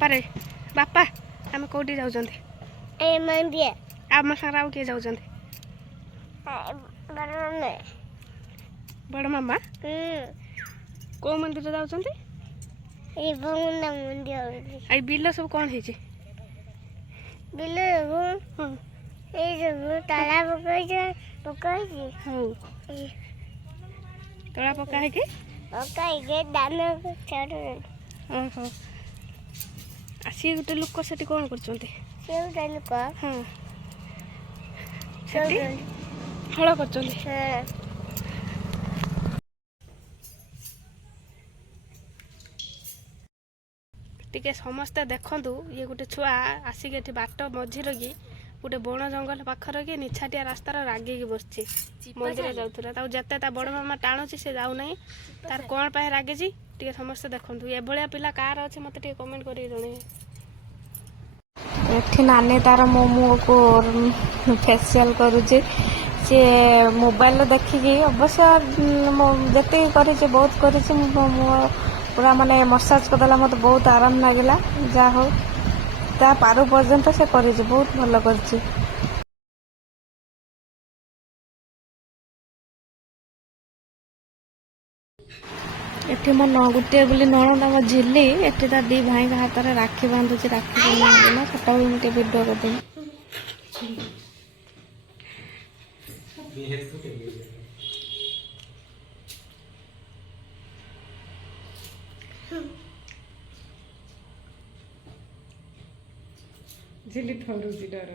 बापा रे बापा आम कौटी जाऊँ आम सारा आउ किए जाऊँ बड़ मामा कौ मंदिर जाऊँ आई बिल सब कौन है तला पका है कि ओहो सी गोटे लोक से कौन कर हल कर टिके समस्ते देखु ये गोटे छुआ आसिक ये बाट मझी कि गोटे बण जंगल पाखर कि निछाटिया रास्तार रागिकी बसची मंदिर जाऊला जिते बड़ मामा टाणुची से जाऊना तार कौन पाए रागिची टे समस्ते देखु ये भाया पिला कार अच्छे मत कमेंट कर एठी नानी तार मो मुह को फेसियल करुचे सी मोबाइल देखिकी अवश्य जिते कर बहुत कर पूरा माने मसाज करदेला मत बहुत आराम लगे जा हो ता पारु पर्यंत से कर बहुत भल कर एठी मो गोटे बोली नणंद आम झिली एठी ता दी भाई हाथ में राखी बांधुची राखी बना फोटो भी मुझे वीडियो करदेवी झिली थरुची डर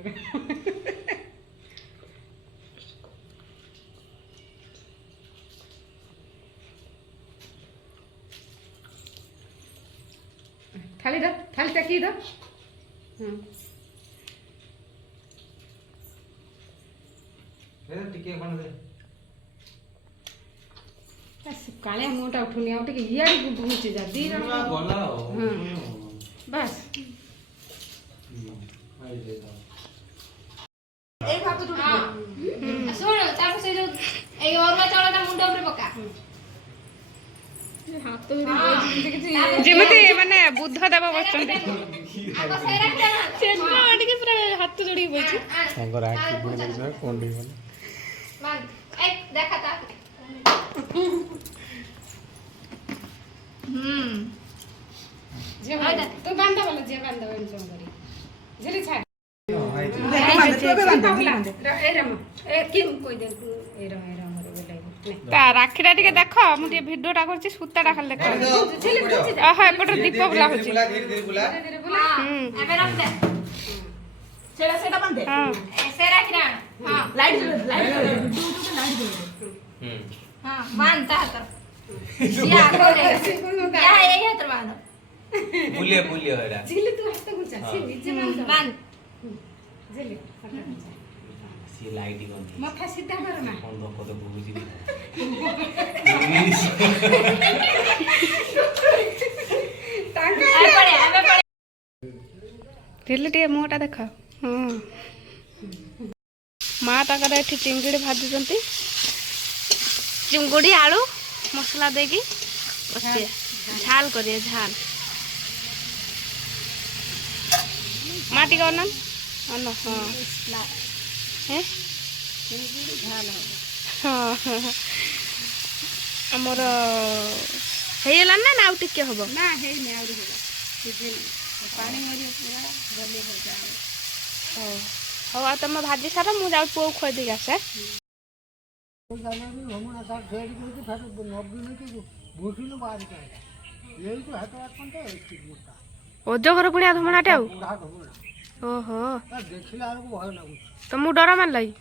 थाली दा थाली टकी दा टिके बन दे काले मुटा उठुनी आउ टिके इयाडी पहुंची जा दी गला बस आई दे दा ए भात टुटु सुन ताको से जो ए औरवा चावलटा मुंड ऊपर पका हाथ तो जेमती माने बुद्ध देव बसचंदी आको सेरा सेना आटिके पूरा हाथ जोड़ी बइछि संगर आखि बुने लगे कोंडी बन मान ए देखा ता जे तो बांधा वाला जे बांधा वाला जंगरी झली छा राखीटा टे देख मुझे भिडटा कर सूताटा खाली देख एपट दीप बुला बुलिए बुलिए होरा झिली तू हाथ गुचा से नीचे बांध झिली सी लाइट गन माथा सीधा मार ना कोन दो को बुझी झिली टे मुहटा देख माँ ताकर एठी चिंगुड़ी भाजुचंती चिंगुड़ी आलू मसला देकी झाल करिए झाल माटी का अन्न अन्न हाँ हाँ आमर हेला ना ना टिके हम ना हेने आउरी हेला पानी मरी गली हो जाओ हो आ तुम भाजी सारा मु जाऊ पुओ खोई देगी आसे ओजो घर पुणी धुमणाटे ओहो तुमको डर मान लगी